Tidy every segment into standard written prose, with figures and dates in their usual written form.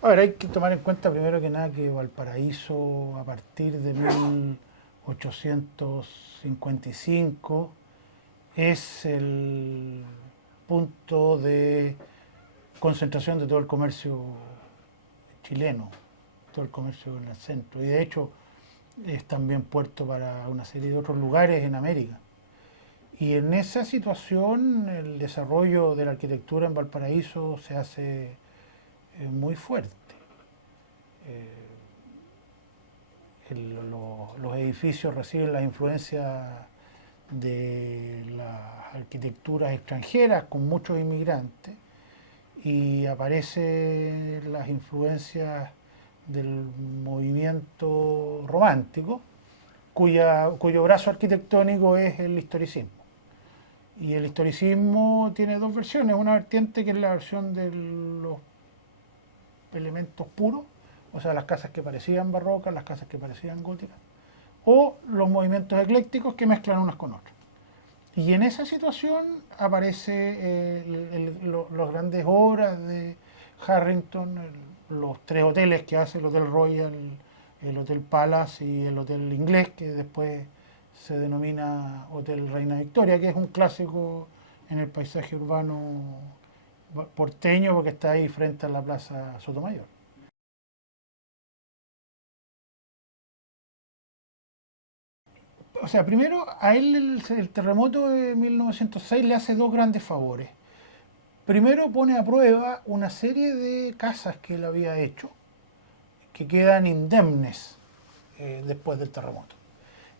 A ver, hay que tomar en cuenta primero que nada que Valparaíso a partir de 1855 es el punto de concentración de todo el comercio chileno, todo el comercio en el centro. Y de hecho es también puerto para una serie de otros lugares en América. Y en esa situación el desarrollo de la arquitectura en Valparaíso se hace muy fuerte. Eh, los edificios reciben la influencia de las arquitecturas extranjeras con muchos inmigrantes y aparecen las influencias del movimiento romántico, cuyo brazo arquitectónico es el historicismo. Y el historicismo tiene dos versiones, una vertiente que es la versión de los elementos puros, o sea, las casas que parecían barrocas, las casas que parecían góticas, o los movimientos eclécticos que mezclan unas con otras. Y en esa situación aparece las grandes obras de Harrington, los tres hoteles que hace el Hotel Royal, el Hotel Palace y el Hotel Inglés, que después se denomina Hotel Reina Victoria, que es un clásico en el paisaje urbano porteño porque está ahí frente a la Plaza Sotomayor. O sea, primero a él el terremoto de 1906 le hace dos grandes favores. Primero pone a prueba una serie de casas que él había hecho que quedan indemnes después del terremoto.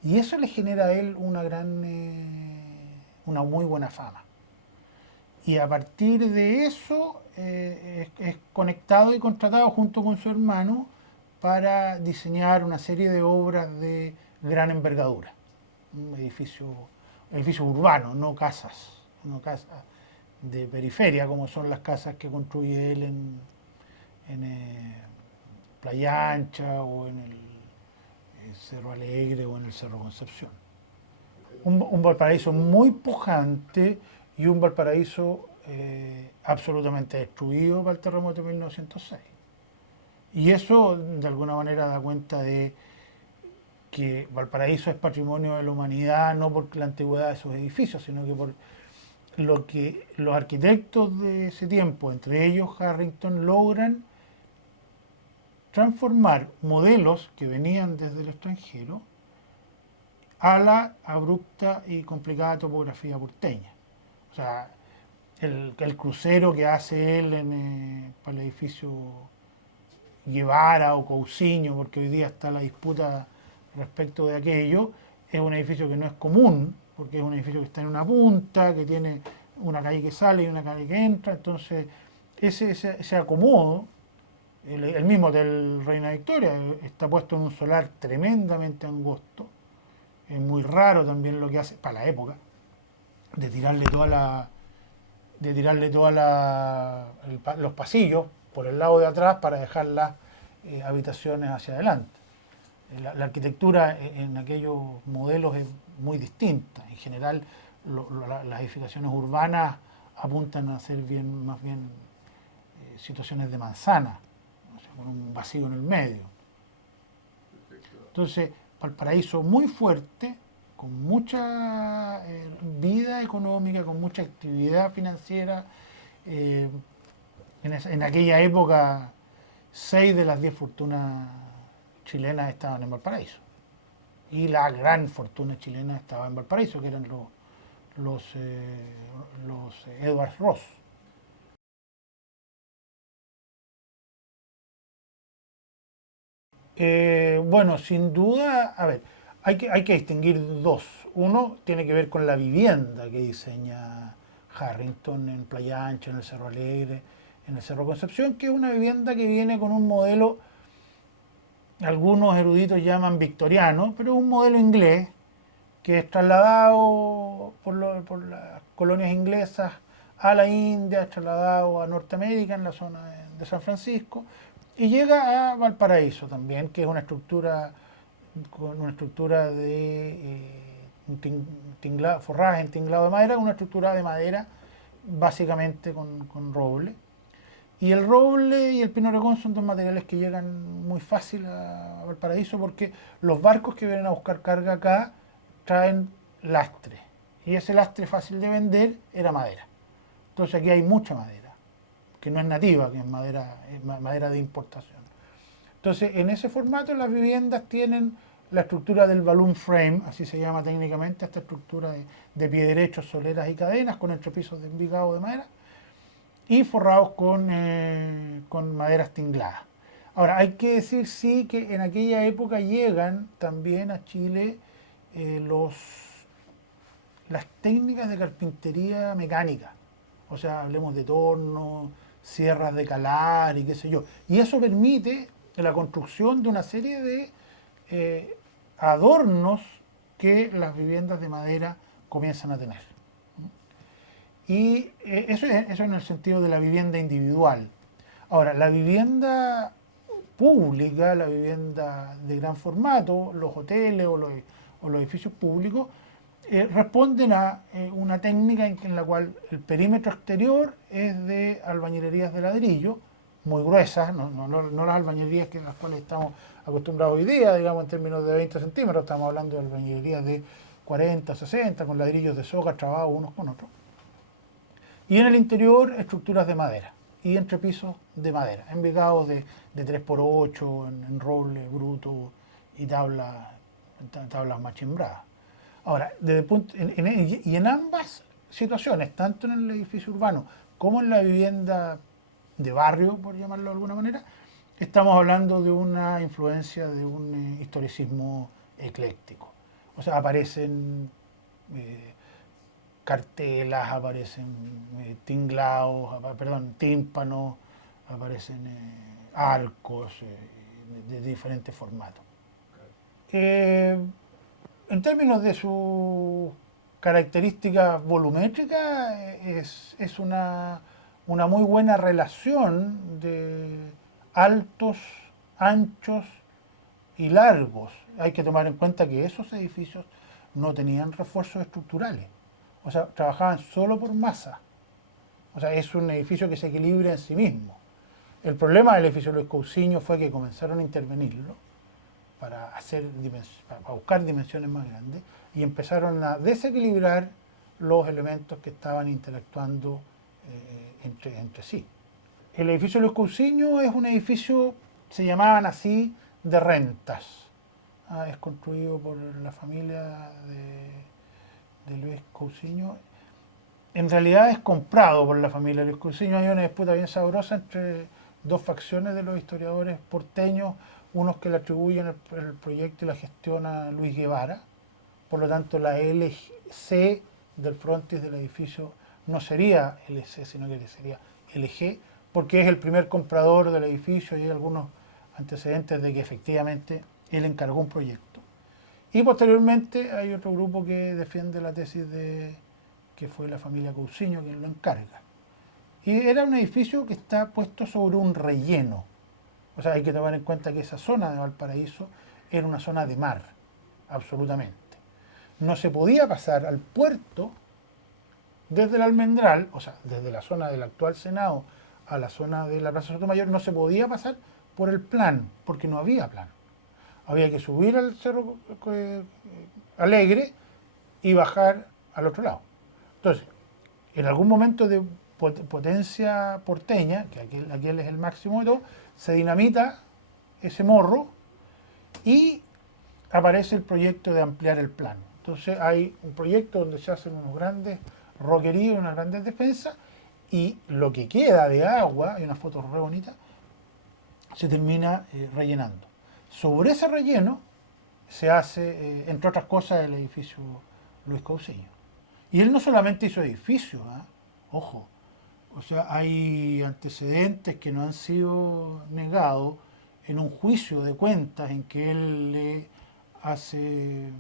Y eso le genera a él una muy buena fama. Y a partir de eso es conectado y contratado junto con su hermano para diseñar una serie de obras de gran envergadura. Un edificio urbano, no casas de periferia como son las casas que construye él en Playa Ancha o en el Cerro Alegre o en el Cerro Concepción. Un Valparaíso muy pujante y un Valparaíso absolutamente destruido para el terremoto de 1906. Y eso de alguna manera da cuenta de que Valparaíso es patrimonio de la humanidad no por la antigüedad de sus edificios, sino que por lo que los arquitectos de ese tiempo, entre ellos Harrington, logran transformar modelos que venían desde el extranjero a la abrupta y complicada topografía porteña. O sea, el crucero que hace él para el edificio Guevara o Cousiño, porque hoy día está la disputa respecto de aquello, es un edificio que no es común, porque es un edificio que está en una punta, que tiene una calle que sale y una calle que entra, entonces ese acomodo, el mismo del Reina Victoria, está puesto en un solar tremendamente angosto, es muy raro también lo que hace, para la época, de tirarle los pasillos por el lado de atrás para dejar las habitaciones hacia adelante. La arquitectura en aquellos modelos es muy distinta. En general, las edificaciones urbanas apuntan a ser más bien situaciones de manzana, o sea, con un vacío en el medio. Entonces, Valparaíso muy fuerte, con mucha vida económica, con mucha actividad financiera. Eh, en aquella época, 6 de las 10 fortunas chilenas estaban en Valparaíso. Y la gran fortuna chilena estaba en Valparaíso, que eran los, los Edward Ross. Bueno, sin duda, a ver, hay que distinguir dos. Uno tiene que ver con la vivienda que diseña Harrington en Playa Ancha, en el Cerro Alegre, en el Cerro Concepción, que es una vivienda que viene con un modelo, algunos eruditos llaman victoriano, pero es un modelo inglés que es trasladado por las colonias inglesas a la India, es trasladado a Norteamérica en la zona de San Francisco y llega a Valparaíso también, que es una estructura con una estructura de forraje en tinglado de madera, una estructura de madera básicamente con roble. Y el roble y el pino oregón son dos materiales que llegan muy fácil a Valparaíso porque los barcos que vienen a buscar carga acá traen lastre. Y ese lastre fácil de vender era madera. Entonces aquí hay mucha madera, que no es nativa, que es madera de importación. Entonces en ese formato las viviendas tienen la estructura del balloon frame, así se llama técnicamente, esta estructura de pie derecho, soleras y cadenas con entrepisos de envigado de madera y forrados con maderas tingladas. Ahora, hay que decir sí que en aquella época llegan también a Chile eh, los, las técnicas de carpintería mecánica. O sea, hablemos de tornos, sierras de calar y qué sé yo. Y eso permite la construcción de una serie de adornos que las viviendas de madera comienzan a tener. Y eso en el sentido de la vivienda individual. Ahora, la vivienda pública, la vivienda de gran formato, los hoteles o los edificios públicos, responden a una técnica en la cual el perímetro exterior es de albañilerías de ladrillo, muy gruesas, no las albañilerías que las cuales estamos acostumbrados hoy día, digamos en términos de 20 centímetros, estamos hablando de albañilerías de 40, 60, con ladrillos de soga trabados unos con otros. Y en el interior, estructuras de madera y entrepisos de madera, envigados de 3x8, en roble bruto y tablas machimbradas. Ahora, y en ambas situaciones, tanto en el edificio urbano como en la vivienda de barrio, por llamarlo de alguna manera, estamos hablando de una influencia de un historicismo ecléctico. O sea, aparecen cartelas, aparecen tímpanos, aparecen arcos de diferentes formatos. En términos de su característica volumétrica, es una muy buena relación de altos, anchos y largos. Hay que tomar en cuenta que esos edificios no tenían refuerzos estructurales. O sea, trabajaban solo por masa. O sea, es un edificio que se equilibra en sí mismo. El problema del edificio Luis Cousiño fue que comenzaron a intervenirlo para buscar dimensiones más grandes y empezaron a desequilibrar los elementos que estaban interactuando entre sí. El edificio Luis Cousiño es un edificio, se llamaban así, de rentas. Es construido por la familia de Luis Cousiño. En realidad es comprado por la familia Luis Cousiño. Hay una disputa bien sabrosa entre dos facciones de los historiadores porteños, unos que le atribuyen el proyecto y la gestión a Luis Guevara. Por lo tanto, la LC del frontis del edificio no sería LC, sino que sería LG, porque es el primer comprador del edificio y hay algunos antecedentes de que efectivamente él encargó un proyecto. Y posteriormente hay otro grupo que defiende la tesis de que fue la familia Cousiño quien lo encarga. Y era un edificio que está puesto sobre un relleno. O sea, hay que tomar en cuenta que esa zona de Valparaíso era una zona de mar, absolutamente. No se podía pasar al puerto desde el Almendral, o sea, desde la zona del actual Senado a la zona de la Plaza Sotomayor, no se podía pasar por el plan, porque no había plan. Había que subir al Cerro Alegre y bajar al otro lado. Entonces, en algún momento de potencia porteña, que aquel es el máximo de todo, se dinamita ese morro y aparece el proyecto de ampliar el plano. Entonces hay un proyecto donde se hacen unos grandes roqueríos, unas grandes defensas, y lo que queda de agua, hay una foto re bonita, se termina rellenando. Sobre ese relleno se hace, entre otras cosas, el edificio Luis Cousiño. Y él no solamente hizo edificios, ojo, o sea, hay antecedentes que no han sido negados en un juicio de cuentas en que él le hace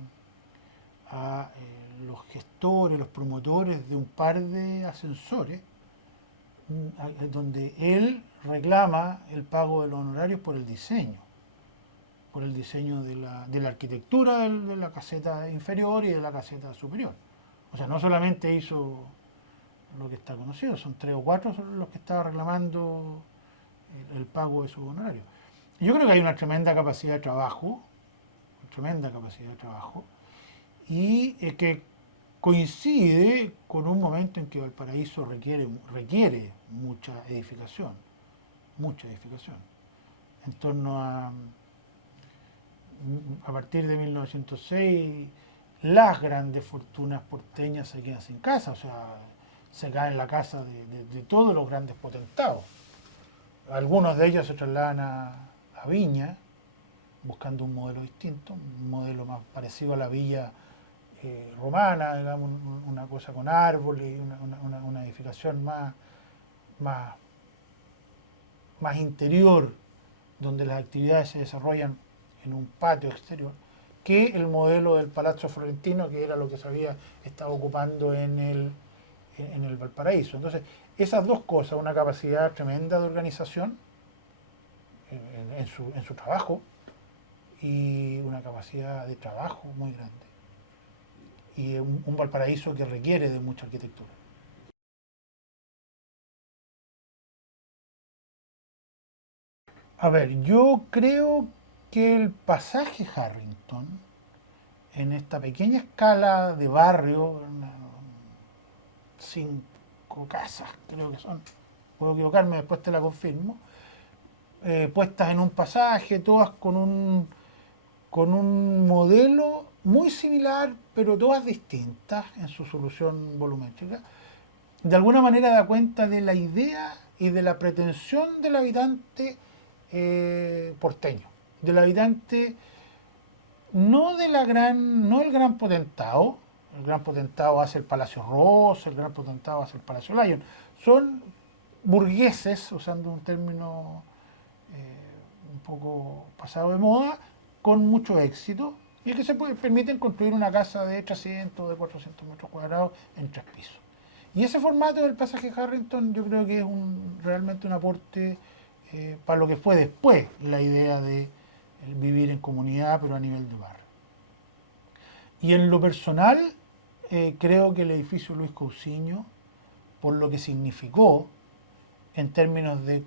a los gestores, los promotores de un par de ascensores, donde él reclama el pago de los honorarios por el diseño de la arquitectura de la caseta inferior y de la caseta superior. O sea, no solamente hizo lo que está conocido, son 3 o 4 los que están reclamando el pago de su honorario. Yo creo que hay una tremenda capacidad de trabajo, y que coincide con un momento en que Valparaíso requiere mucha edificación. En torno a partir de 1906, las grandes fortunas porteñas se quedan sin casa, o sea, se cae en la casa de todos los grandes potentados. Algunos de ellos se trasladan a Viña, buscando un modelo distinto, un modelo más parecido a la villa romana, digamos, una cosa con árboles, una edificación más, más interior, donde las actividades se desarrollan en un patio exterior, que el modelo del Palazzo Florentino, que era lo que se había estado ocupando en el Valparaíso. Entonces, esas dos cosas, una capacidad tremenda de organización en su trabajo, y una capacidad de trabajo muy grande. Y un Valparaíso que requiere de mucha arquitectura. A ver, yo creo que el pasaje Harrington, en esta pequeña escala de barrio, 5 casas creo que son, puedo equivocarme, después te la confirmo, puestas en un pasaje, todas con un modelo muy similar, pero todas distintas en su solución volumétrica, de alguna manera da cuenta de la idea y de la pretensión del habitante porteño, del habitante no el gran potentado hace el Palacio Ross, el gran potentado hace el Palacio Lyon, son burgueses, usando un término un poco pasado de moda, con mucho éxito, y que permiten construir una casa de 300, de 400 metros cuadrados en 3 pisos. Y ese formato del pasaje Harrington yo creo que es realmente un aporte para lo que fue después la idea de vivir en comunidad, pero a nivel de barrio. Y en lo personal, creo que el edificio Luis Cousiño, por lo que significó en términos de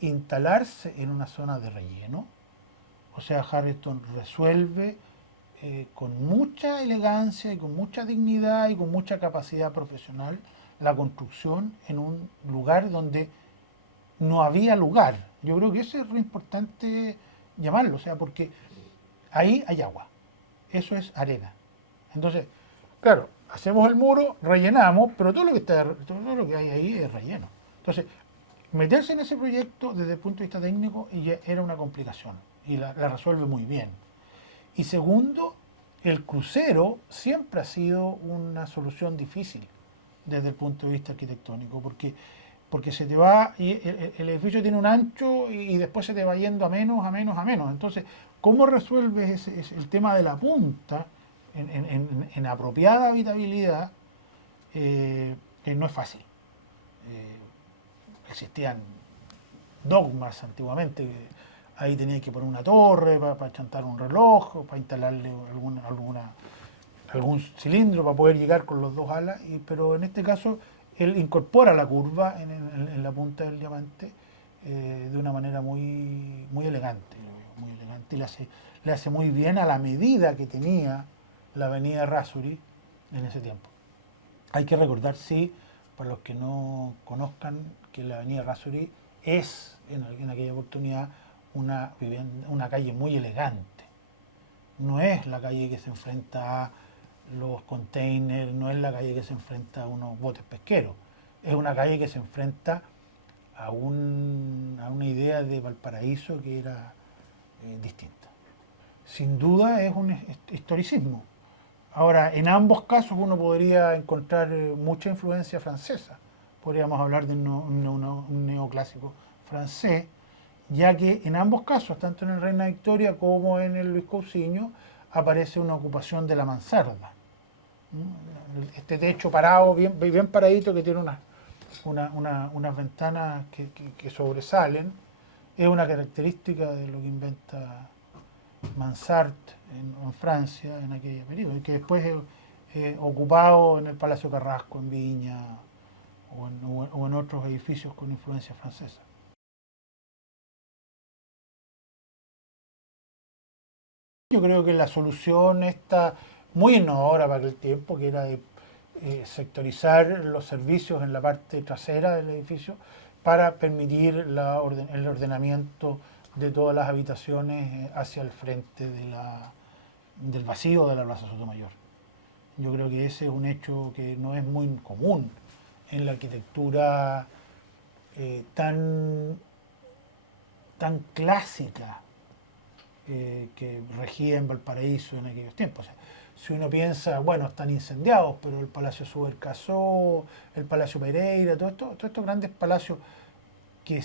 instalarse en una zona de relleno, o sea, Harrington resuelve con mucha elegancia y con mucha dignidad y con mucha capacidad profesional la construcción en un lugar donde no había lugar. Yo creo que eso es lo importante llamarlo, o sea, porque ahí hay agua, eso es arena. Entonces, claro, hacemos el muro, rellenamos, pero todo lo que hay ahí es relleno. Entonces, meterse en ese proyecto desde el punto de vista técnico era una complicación y la resuelve muy bien. Y segundo, el crucero siempre ha sido una solución difícil desde el punto de vista arquitectónico, porque se te va, y el edificio tiene un ancho y después se te va yendo a menos, a menos, a menos. Entonces, ¿cómo resuelves el tema de la punta en apropiada habitabilidad? No es fácil. Existían dogmas antiguamente. Ahí tenía que poner una torre para chantar un reloj, para instalarle algún cilindro para poder llegar con los 2 alas, pero en este caso él incorpora la curva en la punta del diamante de una manera muy elegante, y le hace muy bien a la medida que tenía la avenida Errázuriz en ese tiempo. Hay que recordar, sí, para los que no conozcan, que la avenida Errázuriz es en aquella oportunidad una calle muy elegante. No es la calle que se enfrenta a los containers, no es la calle que se enfrenta a unos botes pesqueros. Es una calle que se enfrenta a una idea de Valparaíso que era distinta. Sin duda es un historicismo. Ahora, en ambos casos uno podría encontrar mucha influencia francesa. Podríamos hablar de un neoclásico francés, ya que en ambos casos, tanto en el Reina Victoria como en el Luis Cousiño, aparece una ocupación de la mansarda. Este techo parado, bien paradito, que tiene unas ventanas que sobresalen, es una característica de lo que inventa Mansart en Francia en aquel periodo, y que después es ocupado en el Palacio Carrasco, en Viña, o en otros edificios con influencia francesa. Yo creo que la solución está muy innovadora para aquel tiempo, que era de sectorizar los servicios en la parte trasera del edificio para permitir el ordenamiento de todas las habitaciones hacia el frente del vacío de la Plaza Sotomayor. Yo creo que ese es un hecho que no es muy común en la arquitectura tan clásica que regía en Valparaíso en aquellos tiempos. O sea, si uno piensa, bueno, están incendiados, pero el Palacio Subercasó, el Palacio Pereira, todos estos grandes palacios que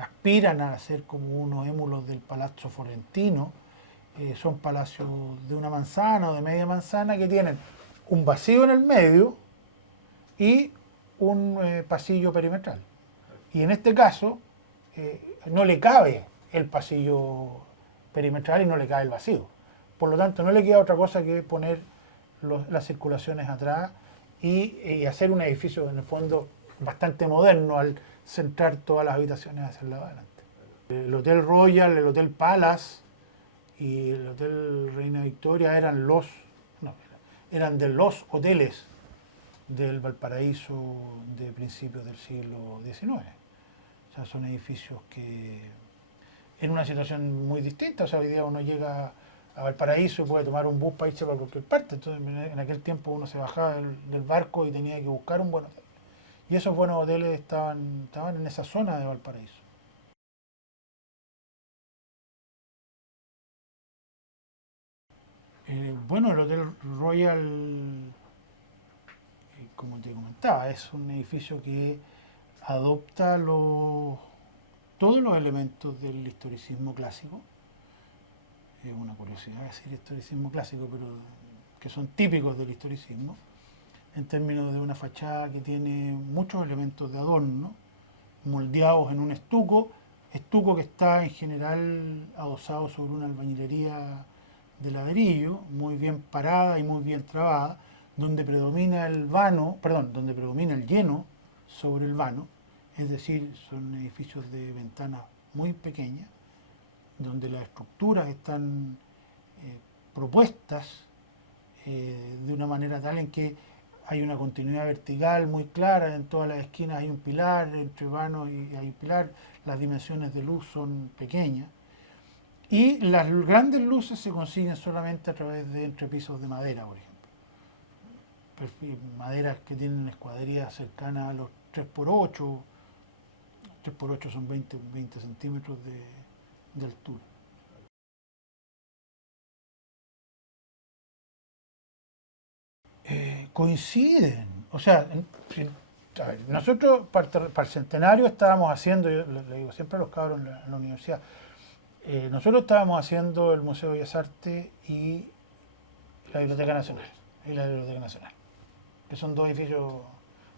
aspiran a ser como unos émulos del Palazzo Fiorentino, son palacios de una manzana o de media manzana que tienen un vacío en el medio y un pasillo perimetral. Y en este caso no le cabe el pasillo perimetral y no le cabe el vacío. Por lo tanto, no le queda otra cosa que poner las circulaciones atrás y hacer un edificio, en el fondo, bastante moderno al centrar todas las habitaciones hacia el lado de adelante. El Hotel Royal, el Hotel Palace y el Hotel Reina Victoria eran de los hoteles del Valparaíso de principios del siglo XIX. O sea, son edificios que en una situación muy distinta. O sea, hoy día uno llega a Valparaíso y puede tomar un bus para irse para cualquier parte. Entonces, en aquel tiempo uno se bajaba del barco y tenía que buscar un buen hotel. Y esos buenos hoteles estaban en esa zona de Valparaíso. Bueno, el Hotel Royal, como te comentaba, es un edificio que adopta todos los elementos del historicismo clásico. Es una curiosidad decir historicismo clásico, pero que son típicos del historicismo, en términos de una fachada que tiene muchos elementos de adorno, moldeados en un estuco que está en general adosado sobre una albañilería de ladrillo, muy bien parada y muy bien trabada, donde predomina donde predomina el lleno sobre el vano, es decir, son edificios de ventanas muy pequeñas, donde las estructuras están propuestas de una manera tal en que hay una continuidad vertical muy clara, en todas las esquinas hay un pilar, entre vanos y hay un pilar, las dimensiones de luz son pequeñas, y las grandes luces se consiguen solamente a través de entrepisos de madera, por ejemplo. Maderas que tienen escuadrías cercanas a los 3x8, 3x8 son 20 centímetros de altura. Coinciden, o sea, a ver, nosotros para el centenario estábamos haciendo, yo le digo siempre a los cabros en la universidad, nosotros estábamos haciendo el Museo de Bellas Artes y la Biblioteca Nacional, que son dos edificios,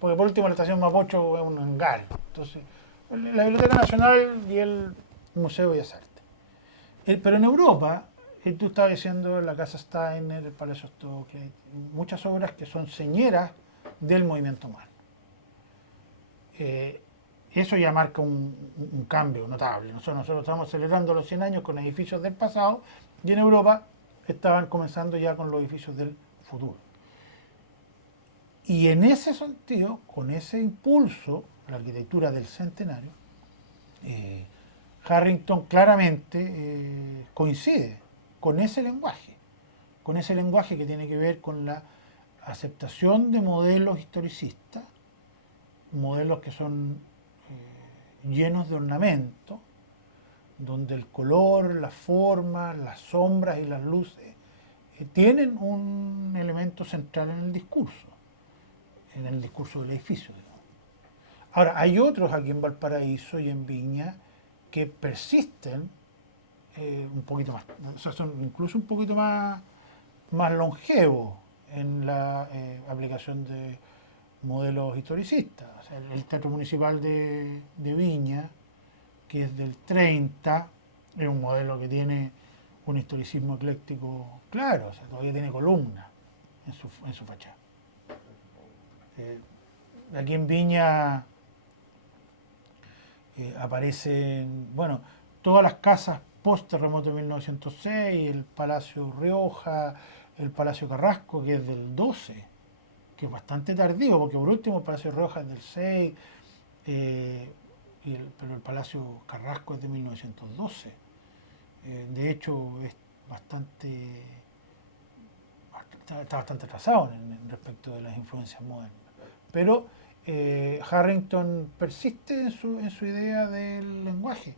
porque por último la estación Mapocho es un hangar, entonces la Biblioteca Nacional y el Museo de Bellas Artes. Pero en Europa, tú estabas diciendo la Casa Steiner, el Palacio Stokely, muchas obras que son señeras del movimiento humano. Eso ya marca un cambio notable. Nosotros estamos celebrando los 100 años con edificios del pasado y en Europa estaban comenzando ya con los edificios del futuro. Y en ese sentido, con ese impulso, la arquitectura del centenario, Harrington claramente coincide con ese lenguaje que tiene que ver con la aceptación de modelos historicistas, modelos que son llenos de ornamento, donde el color, la forma, las sombras y las luces tienen un elemento central en el discurso del edificio. Digamos. Ahora, hay otros aquí en Valparaíso y en Viña que persisten un poquito más, o sea, son incluso un poquito más longevos en la aplicación de modelos historicistas. O sea, el Teatro Municipal de Viña, que es del 30, es un modelo que tiene un historicismo ecléctico claro, o sea, todavía tiene columnas en su fachada. aquí en Viña aparecen, bueno, todas las casas post-terremoto de 1906, el Palacio Rioja, el Palacio Carrasco, que es del 12, que es bastante tardío, porque por último el Palacio Rioja es del 6, eh, pero el Palacio Carrasco es de 1912. De hecho, es bastante, está bastante atrasado respecto de las influencias modernas. Pero Harrington persiste en su idea del lenguaje.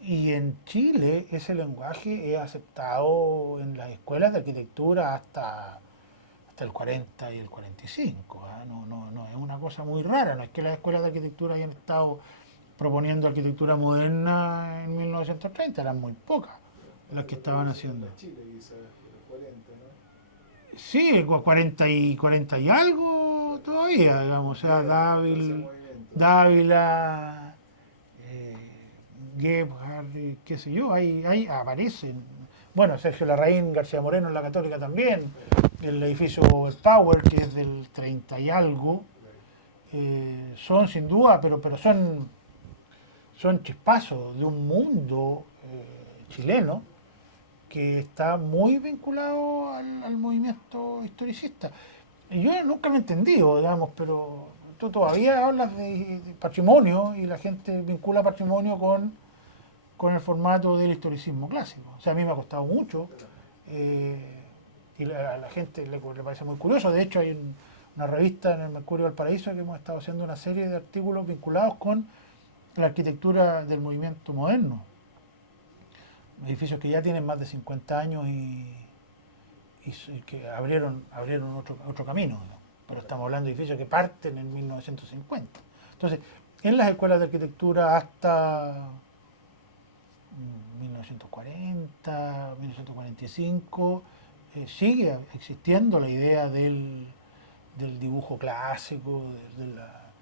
Y en Chile ese lenguaje es aceptado en las escuelas de arquitectura hasta el 40 y el 45. ¿Eh? No es una cosa muy rara, no es que las escuelas de arquitectura hayan estado proponiendo arquitectura moderna en 1930, eran muy pocas las que estaban haciendo. Chile, quizás, 40, ¿no? Sí, 40 y algo todavía, digamos, o sea, Dávila, eh, Gebhard, qué sé yo, ahí aparecen. Bueno, Sergio Larraín, García Moreno en la Católica también, el edificio Power, que es del 30 y algo, son sin duda, pero son chispazos de un mundo chileno que está muy vinculado al movimiento historicista. Y yo nunca lo he entendido, digamos, pero tú todavía hablas de patrimonio y la gente vincula patrimonio con el formato del historicismo clásico. O sea, a mí me ha costado mucho eh, y a la gente le parece muy curioso. De hecho, hay una revista en el Mercurio del Paraíso que hemos estado haciendo una serie de artículos vinculados con la arquitectura del movimiento moderno. Edificios que ya tienen más de 50 años y que abrieron otro camino, ¿no? Pero estamos hablando de edificios que parten en 1950. Entonces, en las escuelas de arquitectura hasta 1940, 1945, sigue existiendo la idea del dibujo clásico, de la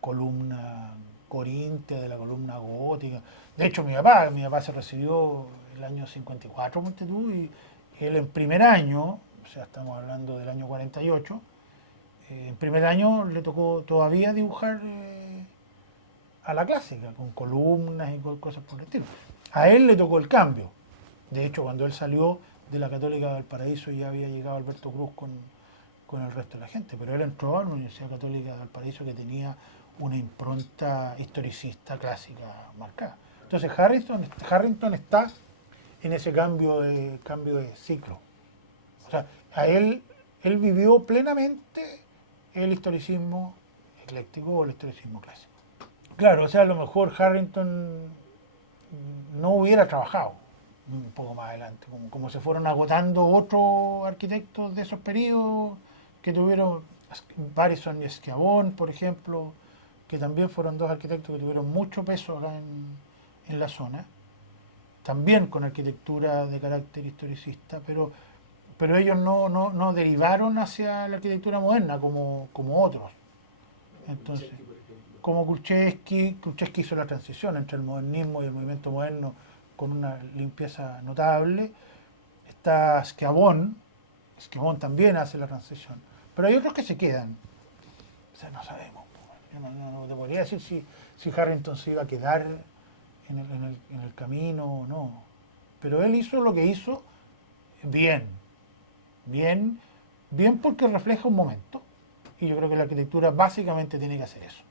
columna corintia, de la columna gótica. De hecho, mi papá se recibió el año 54, ponte tú, y él en primer año, o sea, estamos hablando del año 48, en primer año le tocó todavía dibujar a la clásica, con columnas y cosas por el estilo. A él le tocó el cambio. De hecho, cuando él salió de la Católica del Paraíso ya había llegado Alberto Cruz con el resto de la gente, pero él entró a la Universidad Católica del Paraíso que tenía una impronta historicista clásica marcada. Entonces Harrington está en ese cambio de ciclo. O sea, él vivió plenamente el historicismo ecléctico o el historicismo clásico. Claro, o sea, a lo mejor Harrington no hubiera trabajado un poco más adelante, como se fueron agotando otros arquitectos de esos periodos que tuvieron, Barison y Schiavone, por ejemplo, que también fueron dos arquitectos que tuvieron mucho peso acá en la zona, también con arquitectura de carácter historicista, pero ellos no derivaron hacia la arquitectura moderna como otros. Entonces, como Kulczewski hizo la transición entre el modernismo y el movimiento moderno con una limpieza notable. Está Schiavone también hace la transición. Pero hay otros que se quedan. O sea, no sabemos. Yo no te podría decir si Harrington se iba a quedar en el camino o no. Pero él hizo lo que hizo bien. Bien, bien porque refleja un momento. Y yo creo que la arquitectura básicamente tiene que hacer eso.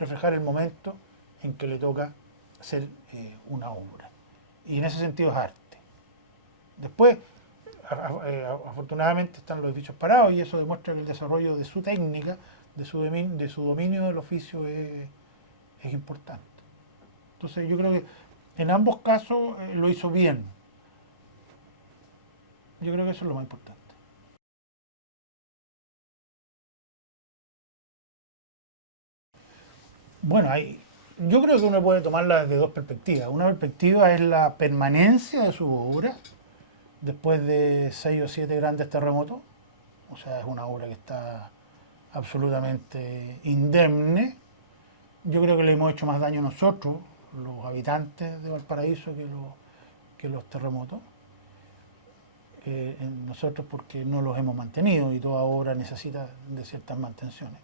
Reflejar el momento en que le toca hacer una obra. Y en ese sentido es arte. Después, afortunadamente están los edificios parados y eso demuestra que el desarrollo de su técnica, de su dominio del oficio es importante. Entonces yo creo que en ambos casos lo hizo bien. Yo creo que eso es lo más importante. Bueno, yo creo que uno puede tomarla desde dos perspectivas. Una perspectiva es la permanencia de su obra después de 6 o 7 grandes terremotos. O sea, es una obra que está absolutamente indemne. Yo creo que le hemos hecho más daño nosotros, los habitantes de Valparaíso, que los terremotos. Nosotros porque no los hemos mantenido y toda obra necesita de ciertas mantenciones.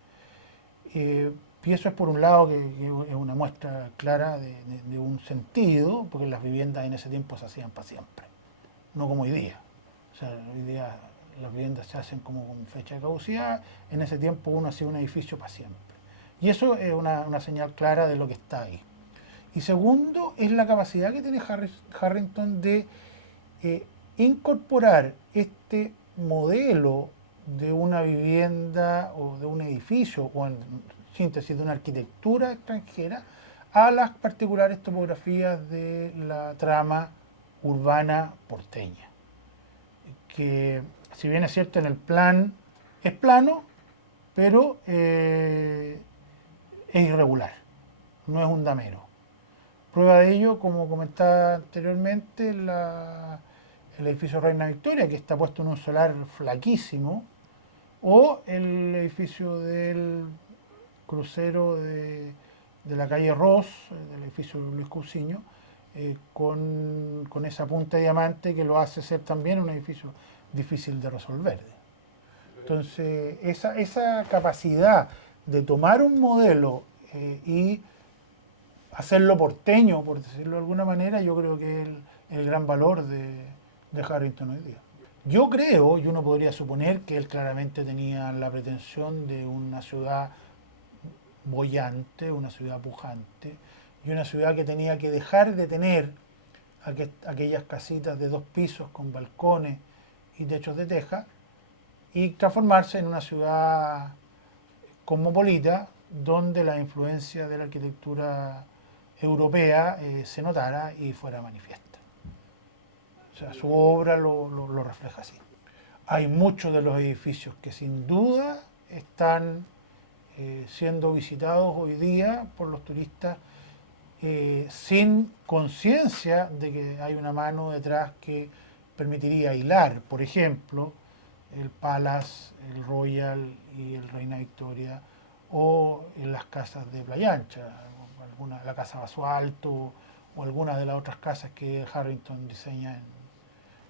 Y eso es por un lado que es una muestra clara de un sentido, porque las viviendas en ese tiempo se hacían para siempre, no como hoy día. O sea, hoy día las viviendas se hacen como con fecha de caducidad, en ese tiempo uno hacía un edificio para siempre. Y eso es una señal clara de lo que está ahí. Y segundo, es la capacidad que tiene Harrington de incorporar este modelo de una vivienda o de un edificio, o en síntesis de una arquitectura extranjera, a las particulares topografías de la trama urbana porteña. Que si bien es cierto en el plan es plano, pero es irregular, no es un damero. Prueba de ello, como comentaba anteriormente, el edificio Reina Victoria, que está puesto en un solar flaquísimo, o el edificio del crucero de la calle Ross, del edificio Luis Cousiño, con esa punta de diamante que lo hace ser también un edificio difícil de resolver. Entonces, esa capacidad de tomar un modelo y hacerlo porteño, por decirlo de alguna manera, yo creo que es el gran valor de Harrington hoy día. Yo creo, y uno podría suponer, que él claramente tenía la pretensión de una ciudad boyante, una ciudad pujante, y una ciudad que tenía que dejar de tener aquellas casitas de 2 pisos con balcones y techos de teja, y transformarse en una ciudad cosmopolita donde la influencia de la arquitectura europea se notara y fuera manifiesta. O sea, su obra lo refleja así. Hay muchos de los edificios que sin duda están siendo visitados hoy día por los turistas sin conciencia de que hay una mano detrás que permitiría hilar, por ejemplo, el Palace, el Royal y el Reina Victoria, o en las casas de Playa Ancha, la casa Vaso Alto o algunas de las otras casas que Harrington diseña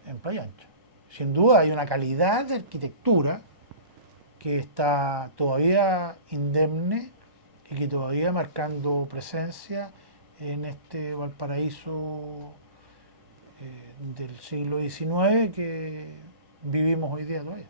en Playa Ancha. Sin duda hay una calidad de arquitectura que está todavía indemne y que todavía marcando presencia en este Valparaíso del siglo XIX que vivimos hoy día todavía.